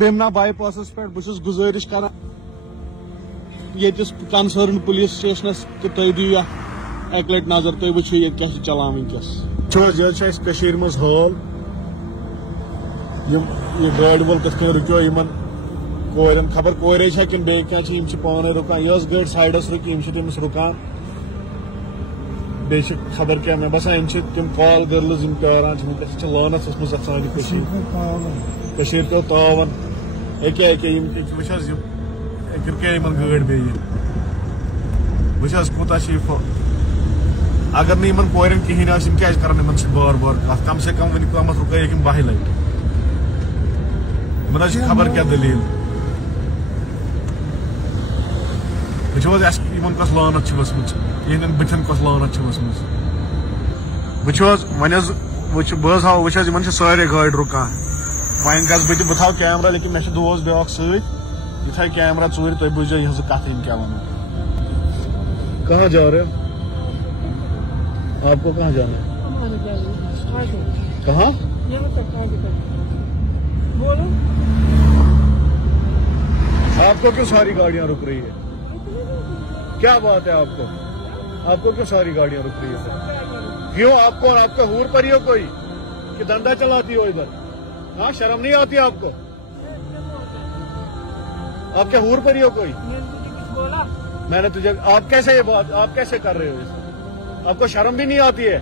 بیمنا by passes پہ بہت گزارش کران یتس کنسرن پولیس سٹیشنس کہ تھی دِیو اکہ لٹہ نظر تھی وچھو یہ کیا چلان ونکس یہ مز حال یہ گاڑی وول کت رکو کورن خبر کورے کن بیس پانے رکان یہ گاڑی سائڈس رکی تمس رکان بیس خبر کیا مے باسان تم کال گرلز پیاران ونکس لانت ٲسمٕژ اتھ سانہِ پیو تاون وچ کرکے گاڑی بیٚیہِ وچ کوٗتاہ چھِ اگر نہٕ کورٮ۪ن کِہیٖنۍ آسہِ کیٛازِ کران سۭتۍ بار بار کتھ کم سے کم ؤنِو تامتھ رُکٲیِکھ 12 لٹہِ چھِ خبر کیٛاہ دٔلیٖل وٕچھو حظ اَسہِ کۄس لانت چھِ ؤژھمٕژ یِہنٛدٮ۪ن بٕتھٮ۪ن کۄس لانت چھِ ؤژھمٕژ وٕچھو حظ وۄنۍ حظ بہٕ حظ ہاو وٕچھ حظ یِمن چھِ سارے گاڑِ رُکان وۄنۍ گژھٕ بہٕ تہِ بہٕ تھاو کیمرا لیکن مےٚ چھُ دوس بیٛاکھ سۭتۍ یہ تھا کیمرا ژوٗرِ تُہۍ بوٗزِو یِہٕنٛز کتھ یِم کیٛاہ وَنان کہاں جا رہے آپ کو کہاں جانا ہے کہاں آپ کو کیوں ساری گاڑیاں رک رہی ہے کیا بات ہے آپ کو کیوں ساری گاڑیاں رک رہی ہے کیوں آپ کا حور پری ہو کوئی کہ دھندا چلاتی ہو ادھر ہاں شرم نہیں آتی آپ کو آپ کیا حور پری ہو کوئی میں نے تجھے آپ کیسے یہ بات آپ کیسے کر رہے ہو آپ کو شرم بھی نہیں آتی ہے